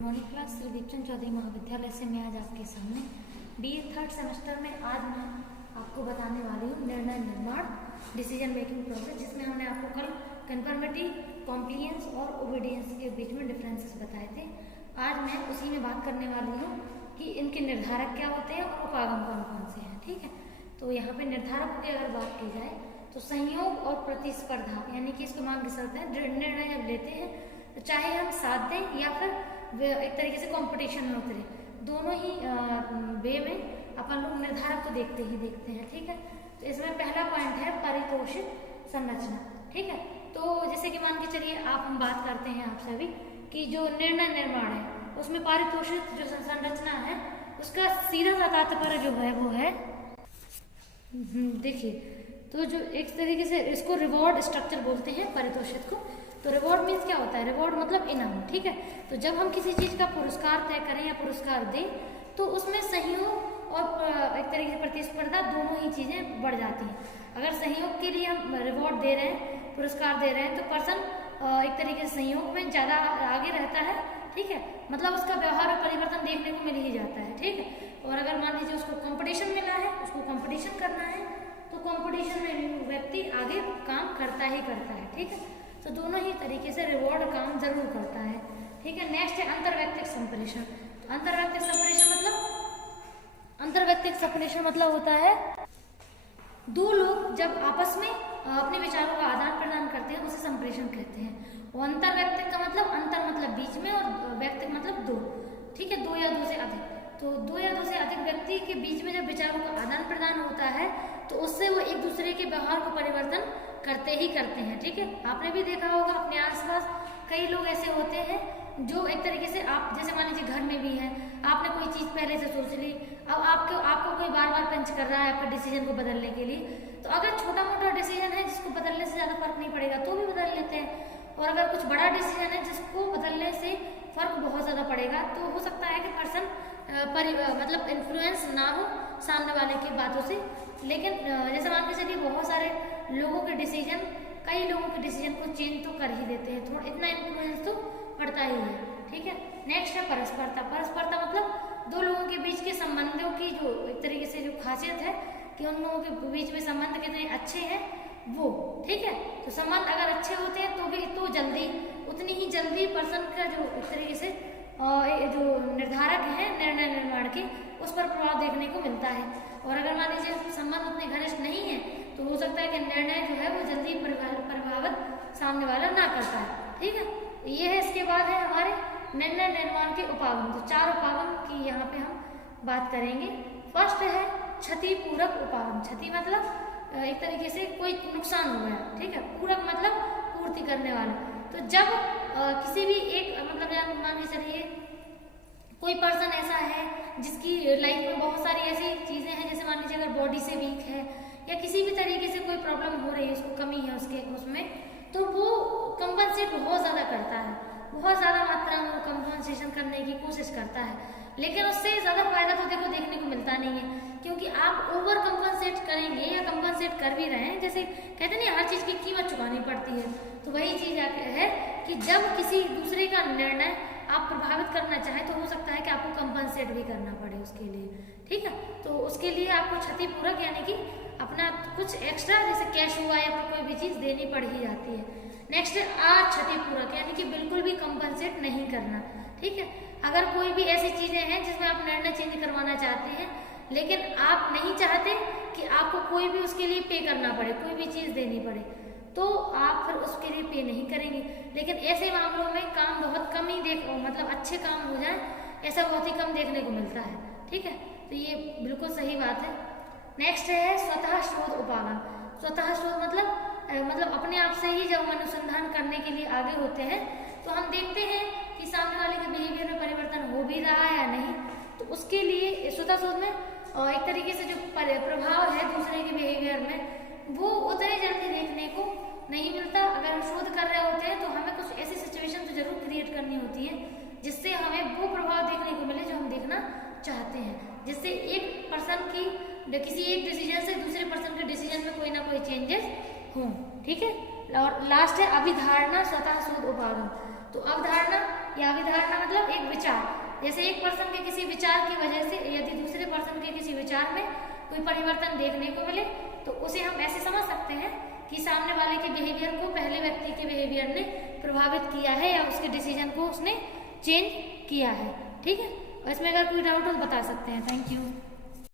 Morning class Shri Deepchand Chaudhary महाविद्यालय से मैं आज आपके सामने बीए थर्ड सेमेस्टर में आज मैं आपको बताने वाली हूँ निर्णय निर्माण डिसीजन मेकिंग प्रोसेस, जिसमें हमने आपको कल कन्फर्मिटी, कॉम्प्लियंस और ओबीडियंस के बीच में डिफरेंसेस बताए थे। आज मैं उसी में बात करने वाली हूँ कि इनके निर्धारक क्या होते हैं और उपागम कौन कौन से हैं। ठीक है, तो यहाँ पे निर्धारकों की अगर बात की जाए तो संयोग और प्रतिस्पर्धा, यानी कि इसको मान के चलते हैं निर्णय जब लेते हैं तो चाहे हम साथ दें या फिर एक तरीके से कंपटीशन में उतरे, दोनों ही वे में अपन लोग निर्धारक तो देखते हैं। ठीक है, तो इसमें पहला पॉइंट है पारितोषिक संरचना। ठीक है, तो जैसे कि मान के चलिए हम बात करते हैं आपसे अभी कि जो निर्णय निर्माण है उसमें पारितोषिक जो संरचना है उसका सीधा सा तात्पर्य जो है वो है, देखिए, तो जो एक तरीके से इसको रिवॉर्ड स्ट्रक्चर बोलते हैं पारितोषिक को। तो रिवॉर्ड मीन्स क्या होता है? रिवॉर्ड मतलब इनाम। ठीक है, तो जब हम किसी चीज का पुरस्कार तय करें या पुरस्कार दें तो उसमें सहयोग और एक तरीके से प्रतिस्पर्धा दोनों ही चीजें बढ़ जाती हैं। अगर सहयोग के लिए हम रिवॉर्ड दे रहे हैं, पुरस्कार दे रहे हैं, तो पर्सन एक तरीके से सहयोग में ज्यादा आगे रहता है। ठीक है, मतलब उसका व्यवहार में परिवर्तन देखने को मिल ही जाता है। ठीक है, और अगर मान लीजिए उसको कॉम्पिटिशन मिला है, उसको कॉम्पिटिशन करना है, तो कॉम्पिटिशन में व्यक्ति आगे काम करता ही करता है। ठीक है, तो दोनों ही तरीके से रिवॉर्ड काम जरूर करता है। ठीक है, नेक्स्ट है अंतर्वैयक्तिक संप्रेषण। तो अंतर्वैयक्तिक संप्रेषण मतलब होता है दो लोग जब आपस में अपने विचारों का आदान प्रदान करते हैं, उसे संप्रेषण कहते हैं। और अंतर्वैयक्तिक का मतलब अंतर मतलब बीच में और वैयक्तिक मतलब दो। ठीक है, दो या दो से अधिक। तो दो या दो से अधिक व्यक्ति के बीच में जब विचारों का आदान प्रदान होता है तो उससे वो एक दूसरे के व्यवहार को परिवर्तन करते ही करते हैं। ठीक है, आपने भी देखा होगा अपने आसपास कई लोग ऐसे होते हैं जो एक तरीके से आप जैसे मान लीजिए घर में भी है, आपने कोई चीज पहले से सोच ली, अब आपको कोई बार बार पंच कर रहा है आपके डिसीजन को बदलने के लिए, तो अगर छोटा मोटा डिसीजन है जिसको बदलने से ज्यादा फर्क नहीं पड़ेगा तो भी बदल लेते हैं, और अगर कुछ बड़ा डिसीजन है जिसको बदलने से फर्क बहुत ज्यादा पड़ेगा तो हो सकता है कि पर्सन मतलब इन्फ्लुएंस ना हो सामने वाले की बातों से। लेकिन जैसे मान के चलिए बहुत सारे लोगों के डिसीजन, कई लोगों के डिसीजन को चेंज तो कर ही देते हैं, थोड़ा इतना इन्फ्लुएंस तो पड़ता ही है। ठीक है, नेक्स्ट है परस्परता। परस्परता मतलब दो लोगों के बीच के संबंधों की जो एक तरीके से जो खासियत है कि उन लोगों के बीच में संबंध कितने अच्छे हैं वो। ठीक है, तो संबंध अगर अच्छे होते हैं तो भी तो जल्दी उतनी ही जल्दी पर्सन का जो एक तरीके से जो निर्धारक है निर्णय निर्माण के उस पर प्रभाव देखने को मिलता है। और अगर मान लीजिए संबंध उतने घनिष्ठ नहीं है तो हो सकता है कि निर्णय जो है वो जल्दी प्रभावित सामने वाला ना करता है। ठीक है, ये है। इसके बाद है हमारे निर्णय निर्माण के उपागम। तो चार उपागम की यहाँ पे हम बात करेंगे। फर्स्ट है क्षतिपूरक उपागम। क्षति मतलब एक तरीके से कोई नुकसान हो गया। ठीक है, पूरक मतलब पूर्ति करने वाला। तो जब किसी भी एक मतलब मान के चलिए कोई पर्सन ऐसा है जिसकी लाइफ में बहुत सारी ऐसी चीजें हैं, जैसे मान लीजिए अगर बॉडी से वीक है या किसी भी तरीके से कोई प्रॉब्लम हो रही है, उसको कमी है उसमें, तो वो कंपनसेट बहुत ज्यादा करता है, बहुत ज्यादा मात्रा में कंपनसेशन करने की कोशिश करता है, लेकिन उससे ज्यादा फायदा तो देखो देखने को मिलता नहीं है, क्योंकि आप ओवर कंपनसेट करेंगे या कंपनसेट कर भी रहे हैं, जैसे कहते नहीं हर चीज की कीमत चुकानी पड़ती है, तो वही चीज है कि जब किसी दूसरे का निर्णय आप प्रभावित करना चाहें तो हो सकता है कि आपको कंपनसेट भी करना पड़े उसके लिए। ठीक है, तो उसके लिए आपको क्षतिपूरक यानी कि अपना कुछ एक्स्ट्रा जैसे कैश हुआ या कोई भी चीज देनी पड़ ही जाती है। नेक्स्ट है अक्षतिपूरक, यानी कि बिल्कुल भी कंपनसेट नहीं करना। ठीक है, अगर कोई भी ऐसी चीजें हैं जिसमें आप निर्णय चेंज करवाना चाहते हैं लेकिन आप नहीं चाहते कि आपको कोई भी उसके लिए पे करना पड़े, कोई भी चीज देनी पड़े, तो आप फिर उसके लिए पे नहीं करेंगे। लेकिन ऐसे मामलों में काम बहुत कम ही मतलब अच्छे काम हो जाए ऐसा बहुत ही कम देखने को मिलता है। ठीक है, तो ये बिल्कुल सही बात है। नेक्स्ट है स्वतः शोध उपागम। स्वतः शोध मतलब अपने आप से ही जब हम अनुसंधान करने के लिए आगे होते हैं तो हम देखते हैं कि सामने वाले के बिहेवियर में परिवर्तन हो भी रहा है या नहीं, तो उसके लिए स्वतः शोध में एक तरीके से जो प्रभाव है दूसरे के बिहेवियर में वो उतने जल्दी देखने को नहीं मिलता। अगर हम शोध कर रहे होते हैं तो हमें कुछ ऐसी सिचुएशन तो जरूर क्रिएट करनी होती है जिससे हमें वो प्रभाव देखने को मिले जो हम देखना चाहते हैं, जिससे एक पर्सन की किसी एक डिसीजन से दूसरे पर्सन के डिसीजन में कोई ना कोई चेंजेस हों। ठीक है, और लास्ट है अभिधारणा स्वतः शोध उपागम। तो अवधारणा या अभिधारणा मतलब एक विचार, जैसे एक पर्सन के किसी विचार की वजह से यदि दूसरे पर्सन के किसी विचार में कोई परिवर्तन देखने को मिले तो उसे हम ऐसे समझ सकते हैं कि सामने वाले के बिहेवियर को पहले व्यक्ति के बिहेवियर ने प्रभावित किया है या उसके डिसीजन को उसने चेंज किया है। ठीक है, और इसमें अगर कोई डाउट हो तो बता सकते हैं। Thank you.